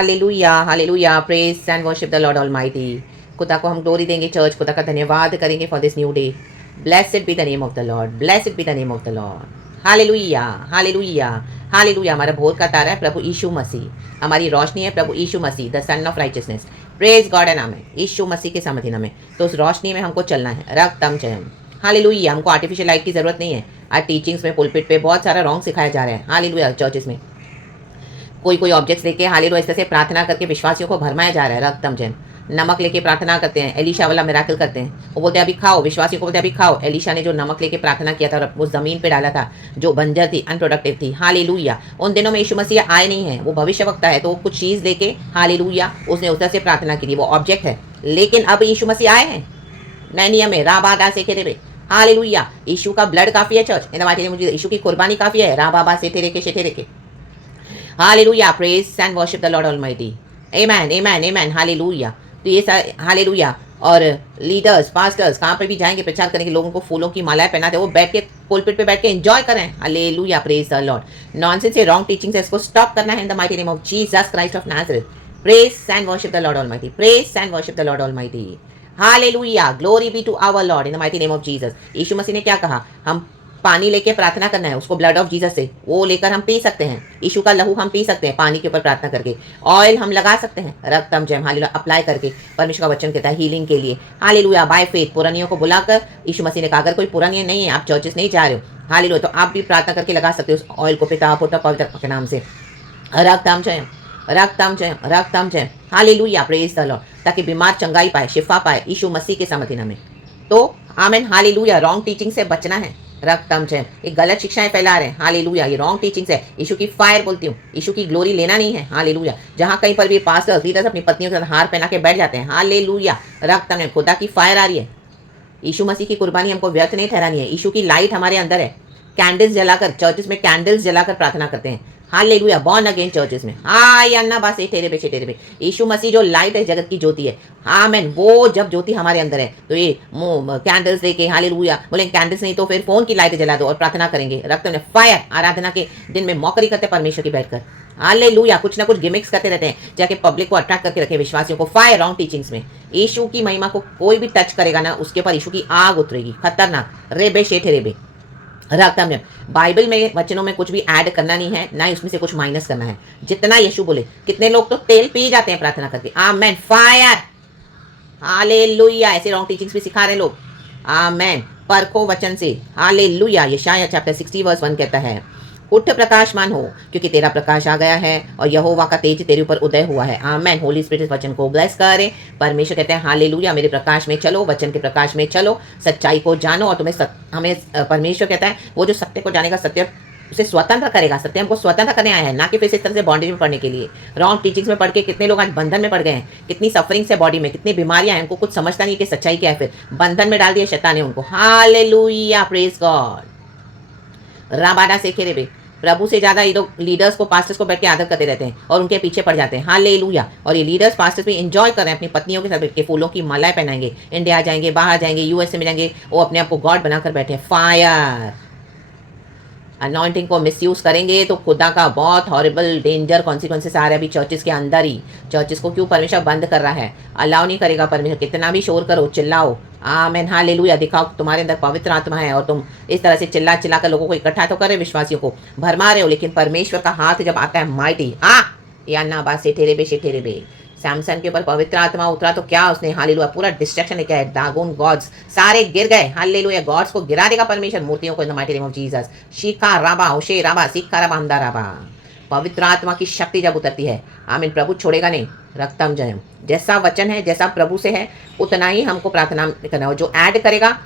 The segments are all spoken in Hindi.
Hallelujah hallelujah, praise and worship the Lord almighty. खुदा को हम ग्लोरी देंगे, चर्च खुदा का धन्यवाद करेंगे for this new day. Blessed be the name of the Lord, blessed be the name of the Lord. Hallelujah hallelujah hallelujah. हमारा भोर का तारा है प्रभु यीशु मसीह, हमारी रोशनी है प्रभु Yeshu Masih, the son of righteousness. Praise God है नाम है यीशु मसीह के समधि नाम है, तो उस रोशनी में हमको चलना है। रक्तम जयम हालेलुया। हमको आर्टिफिशियल लाइट की जरूरत नहीं है। आज टीचिंग्स में पुलपिट पे बहुत सारा रॉन्ग सिखाया जा रहा है। हालेलुया। चर्चेस में कोई कोई ऑब्जेक्ट्स लेके हालेलुया इस तरह से प्रार्थना करके विश्वासियों को भरमाया जा रहा है। रक्तम जैन नमक लेके प्रार्थना करते हैं, एलिशा वाला मिराकल करते हैं। वो बोलते हैं अभी खाओ, विश्वासियों को बोलते हैं अभी खाओ। एलिशा ने जो नमक लेके प्रार्थना किया था और वो जमीन पे डाला था जो बंजर थी, अनप्रोडक्टिव थी। हालेलुया। उन दिनों में यीशु मसीह आए नहीं है, वो भविष्यवक्ता है, तो वो कुछ चीज़ लेके हालेलुया उसने उस तरह से प्रार्थना की थी, वो ऑब्जेक्ट है। लेकिन अब यीशु मसीह आए हैं नए नियम में, राबादा से खेरे। हालेलुया। यीशु का ब्लड काफी है चर्च, इन माइटी मुझे यीशु की कुर्बानी काफी है। राबाबा से तेरे के शेठेरे के। Hallelujah. Praise and worship the Lord almighty. Amen amen amen. Hallelujah. तो ये हालेलुया। और लीडर्स पास्टर्स कहाँ पर भी जाएंगे प्रचार करने के, लोगों को फूलों की मालाएं पहनाते, वो बैठ के पुलपिट पे बैठ के एंजॉय करें। Hallelujah. Praise the Lord. Nonsense से रॉन्ग टीचिंग से इसको स्टॉप करना है in the mighty name of Jesus Christ of Nazareth. Praise and worship the Lord almighty, praise and worship the Lord almighty. Hallelujah. Glory be to our Lord in the mighty name of Jesus. Yeshu Masih ने क्या कहा? हम पानी लेके प्रार्थना करना है, उसको ब्लड ऑफ जीसस से वो लेकर हम पी सकते हैं। यीशु का लहू हम पी सकते हैं पानी के ऊपर प्रार्थना करके। ऑयल हम लगा सकते हैं, रक्तम जैम हालेलुया अप्लाई करके। परमेश्वर का वचन कहता है हीलिंग के लिए। हालेलुया। बाय फेथ पुरानियों को बुलाकर यीशु मसीह ने कहा अगर कोई पुरानी नहीं है, आप चर्चेस नहीं जा रहे हो, हालेलुया, तो आप भी प्रार्थना करके लगा सकते हो उस ऑयल को पिता पुत्र पवित्र के नाम से। रक्तम Jayam रक्तम Jayam रक्तम Jayam. Hallelujah. Praise the Lord. ताकि बीमार चंगाई पाए, शिफा पाए यीशु मसीह के समधि नाम में। तो आमेन। हालेलुया। रॉन्ग टीचिंग से बचना है। रक्तम जैम ये गलत शिक्षाएं फैला रहे हैं। हालेलुया। ये रॉन्ग टीचिंग्स है। यीशु की फायर बोलती हूँ, यीशु की ग्लोरी लेना नहीं है। हालेलुया। जहाँ कहीं पर भी पास्टर्स लीडर्स अपनी पत्नियों के साथ हार पहना के बैठ जाते हैं। हालेलुया। रक्तम जैम खुदा की फायर आ रही है। यीशु मसीह की कुर्बानी हमको व्यर्थ नहीं ठहरानी है। यीशु की लाइट हमारे अंदर है। कैंडल्स जलाकर चर्चेस में कैंडल्स जलाकर प्रार्थना करते हैं। हालेलुया। बॉर्न अगेन चर्चेस में। हाय अन्ना बास तेरे पे तेरे पे। यीशु मसीह जो लाइट है, जगत की ज्योति है। आमेन। वो जब ज्योति हमारे अंदर है तो ये कैंडल्स लेके हालेलुया बोले, कैंडल्स नहीं तो फिर फोन की लाइट जला दो और प्रार्थना करेंगे। रक्त में फायर। आराधना के दिन में मौकरी करते परमेश्वर की बैठकर। हालेलुया। कुछ ना कुछ गिमिक्स करते रहते हैं जाके पब्लिक को अट्रैक्ट करके रखे, विश्वासियों को। फायर रॉन्ग टीचिंग्स में। यीशु की महिमा को कोई भी टच करेगा ना, उसके ऊपर यीशु की आग उतरेगी। खतरनाक। रेबे शेठे रेबे। रक्तम में बाइबल में वचनों में कुछ भी ऐड करना नहीं है, ना ही उसमें से कुछ माइनस करना है। जितना यीशु बोले। कितने लोग तो तेल पी जाते हैं प्रार्थना करके। आमेन। फायर। हालेलुया। ऐसे रॉन्ग टीचिंग्स भी सिखा रहे लोग। आमेन। परखो वचन से। हालेलुया। यशायाह चैप्टर 60 वर्स 1 कहता है उठ प्रकाशमान हो क्योंकि तेरा प्रकाश आ गया है और यहोवा का तेज तेरे ऊपर उदय हुआ है। आमेन। होली स्पिरिट इस वचन को ब्लेस करे। परमेश्वर कहते हैं हालेलुया मेरे प्रकाश में चलो, वचन के प्रकाश में चलो, सच्चाई को जानो और तुम्हें हमें परमेश्वर कहता है वो जो सत्य को जानेगा सत्य उसे स्वतंत्र करेगा। सत्य हमको स्वतंत्र करने आया है, ना कि फिर इस तरह से बॉन्डेज में पढ़ने के लिए। रॉन्ग टीचिंग्स में पढ़ के कितने लोग आज बंधन में पड़ गए हैं, कितनी सफरिंग्स है बॉडी में, कितनी बीमारियां हैं, उनको कुछ समझता नहीं कि सच्चाई क्या है, फिर बंधन में डाल दिया शैतान ने उनको। हालेलुया। Praise God. राबाडा से खेरे बे। प्रभु से ज़्यादा ये लोग लीडर्स को पास्टर्स को बैठ के आदर करते रहते हैं और उनके पीछे पड़ जाते हैं। हालेलुया। और ये लीडर्स पास्टर्स भी एंजॉय कर रहे हैं अपनी पत्नियों के साथ बैठ के, फूलों की मालाएं पहनाएंगे, इंडिया जाएंगे, बाहर जाएंगे, यूएस में जाएंगे, वो अपने आप को गॉड बनाकर बैठे हैं। फायर। अनॉइंटिंग को मिसयूज करेंगे तो खुदा का बहुत हॉरिबल डेंजर कॉन्सिक्वेंसेस आ रहे हैं अभी चर्चेस के अंदर ही। चर्चेस को क्यों परमेश्वर बंद कर रहा है? अलाउ नहीं करेगा परमेश्वर। कितना भी शोर करो, चिल्लाओ, आमेन हालेलुया, दिखाओ तुम्हारे अंदर पवित्र आत्मा है और तुम इस तरह से चिल्ला चिल्ला कर लोगों को इकट्ठा तो करे, विश्वासियों को भरमा रहे हो, लेकिन परमेश्वर का हाथ जब आता है माइटी या ना बात से ठेरे बे। सैमसन के ऊपर पवित्र आत्मा उतरा तो क्या उसने हालेलुया पूरा डिस्ट्रक्शन लेके आया। दागोन गॉड्स सारे गिर गए। हालेलुया। गॉड्स को गिरा देगा परमेश्वर, मूर्तियों को in the mighty name of Jesus. शिखा राबा होशे राबा सिखा राबा हमदा राबा। पवित्र आत्मा की शक्ति जब उतरती है, आमीन, प्रभु छोड़ेगा नहीं। रक्तम जयम। जैसा वचन है, जैसा प्रभु से है, उतना ही हमको प्रार्थना करना हो। जो ऐड करेगा,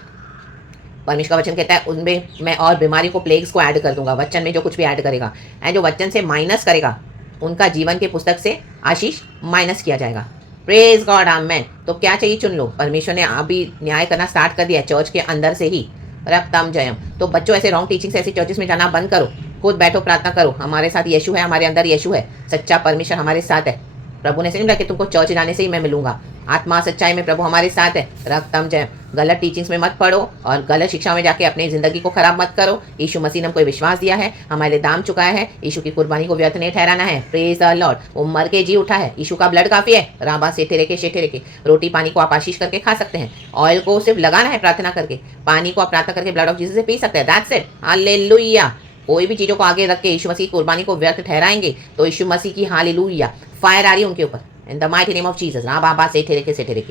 परमेश्वर का वचन कहता है उनमें मैं और बीमारी को, प्लेग्स को ऐड कर दूंगा। वचन में जो कुछ भी ऐड करेगा, एंड जो वचन से माइनस करेगा, उनका जीवन के पुस्तक से आशीष माइनस किया जाएगा। Praise God. आमेन। तो क्या चाहिए चुन लो। परमेश्वर ने अभी न्याय करना स्टार्ट कर दिया है चर्च के अंदर से ही। रक्तम जयम। तो बच्चों ऐसे रॉन्ग टीचिंग से ऐसी चर्चेस में जाना बंद करो। खुद बैठो, प्रार्थना करो। हमारे साथ यीशु है, हमारे अंदर यीशु है, सच्चा परमेश्वर हमारे साथ है। प्रभु ने से नहीं बोला कि तुमको चर्च जाने से ही मैं मिलूंगा। आत्मा सच्चाई में प्रभु हमारे साथ है। रक्तम जय। गलत टीचिंग्स में मत पड़ो और गलत शिक्षा में जाके अपनी ज़िंदगी को खराब मत करो। यीशु मसीह ने हमको विश्वास दिया है, हमारे लिए दाम चुकाया है। यीशु की कुर्बानी को व्यर्थ नहीं ठहराना है। Praise the Lord. वो मर के जी उठा है, यीशु का ब्लड काफ़ी है। राबा सेठे के रोटी पानी को आप आशीष करके खा सकते हैं। ऑयल को सिर्फ लगाना है प्रार्थना करके, पानी को आप प्रार्थना करके ब्लड ऑफ जीसस से पी सकते हैं। That's it. हालेलुया। कोई भी चीज़ों को आगे रख के यीशु मसीह की कुर्बानी को व्यर्थ ठहराएंगे तो यीशु मसीह की हालेलुया फायर आ रही है उनके ऊपर। In the mighty name of Jesus. राबा सेठे के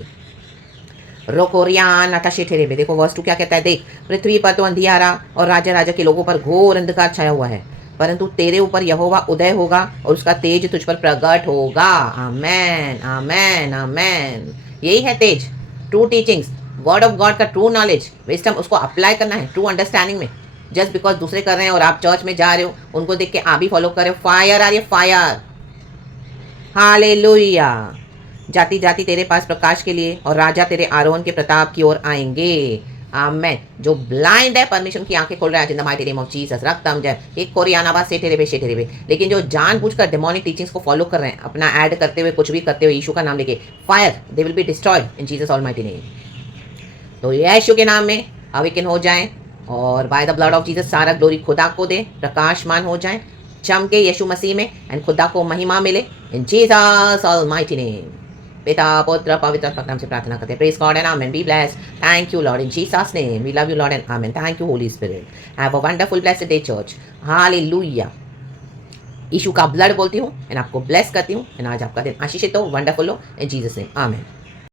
रोकोरियान अटाशेठेरे में। देखो वर्स 2 क्या कहता है, देख पृथ्वी पर तो अंधियारा और राजा राजा के लोगों पर घोर अंधकार छाया हुआ है, परंतु तेरे ऊपर यहोवा उदय होगा और उसका तेज तुझ पर प्रकट होगा। आमेन आमेन आमेन। यही है तेज, true teachings, word of God का ट्रू नॉलेज, विजडम, उसको अप्लाई करना है ट्रू अंडरस्टैंडिंग में। जस्ट बिकॉज दूसरे कर रहे हैं और आप चर्च में जा रहे हो, उनको देख के आप भी फॉलो कर रहे हो, फायर आ रही है, फायर। हालेलुया। जाति जाति तेरे पास प्रकाश के लिए और राजा तेरे आरोहण के प्रताप की ओर आएंगे। आमेन। जो ब्लाइंड है परमिशन की आंखें खोल रहा है in the mighty name of Jesus. रक्तम जय। एक कोरियाना बात से टेरे। लेकिन जो जानबूझकर डेमोनिक टीचिंग्स को फॉलो कर रहे हैं, अपना ऐड करते हुए कुछ भी करते हुए यीशु का नाम लेके, fire, they will be destroyed in Jesus almighty name. तो यीशु के नाम में अवेकन हो जाएं और by the blood of Jesus सारा ग्लोरी खुदा को दे, प्रकाशमान हो जाएं, चमके यीशु मसीह में एंड खुदा को महिमा मिले इन जीसस ऑलमाइटी नेम। पिता पुत्र पवित्र आत्मा के नाम से प्रार्थना करते हैं। Praise God and amen. Be blessed. Thank you Lord in Jesus name. We love you Lord and amen. Thank you Holy Spirit. Have a wonderful blessed day church. Hallelujah. Yeshu का ब्लड बोलती हूँ एंड आपको ब्लेस करती हूँ एंड आज आपका दिन आशीषित हो, वंडरफुल हो इन जीसस नेम। आमेन।